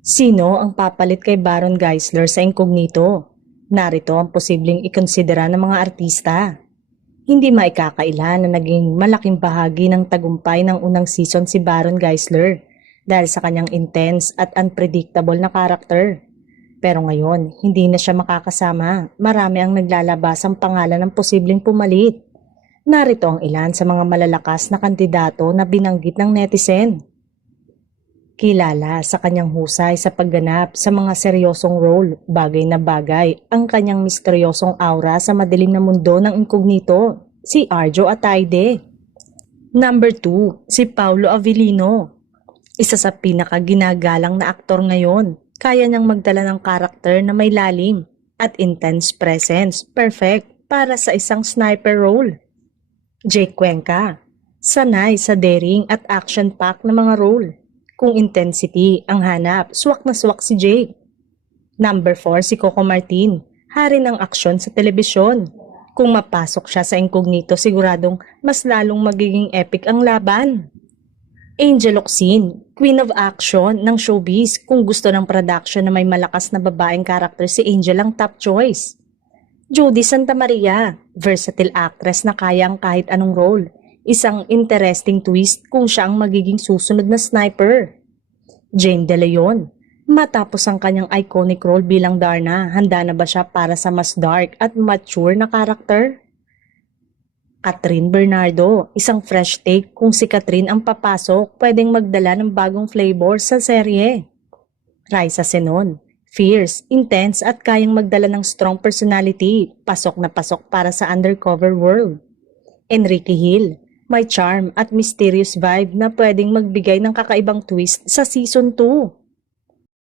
Sino ang papalit kay Baron Geisler sa Incognito? Narito ang posibleng ikonsidera ng mga artista. Hindi maikakaila na naging malaking bahagi ng tagumpay ng unang season si Baron Geisler dahil sa kanyang intense at unpredictable na karakter. Pero ngayon, hindi na siya makakasama. Marami ang naglalabas ang pangalan ng posibleng pumalit. Narito ang ilan sa mga malalakas na kandidato na binanggit ng netizen. Kilala sa kanyang husay sa pagganap sa mga seryosong role, bagay na bagay ang kanyang misteryosong aura sa madilim na mundo ng Incognito, si Arjo Ataide. Number 2, si Paulo Avellino. Isa sa pinakaginagalang na aktor ngayon, kaya niyang magdala ng karakter na may lalim at intense presence, perfect para sa isang sniper role. Jake Cuenca, sanay sa daring at action-packed na mga role. Kung intensity ang hanap, swak na swak si Jake. Number 4, si Coco Martin, hari ng aksyon sa telebisyon. Kung mapasok siya sa Incognito, siguradong mas lalong magiging epic ang laban. Angel Locsin, queen of action ng showbiz. Kung gusto ng production na may malakas na babaeng karakter, si Angel ang top choice. Judy Santa Maria, versatile actress na kayang kahit anong role. Isang interesting twist kung siya ang magiging susunod na sniper. Jane De Leon, matapos ang kanyang iconic role bilang Darna, handa na ba siya para sa mas dark at mature na karakter? Catherine Bernardo, isang fresh take kung si Catherine ang papasok, pwedeng magdala ng bagong flavor sa serye. Raisa Senon, fierce, intense at kayang magdala ng strong personality, pasok na pasok para sa undercover world. Enrique Hill, may charm at mysterious vibe na pwedeng magbigay ng kakaibang twist sa season 2.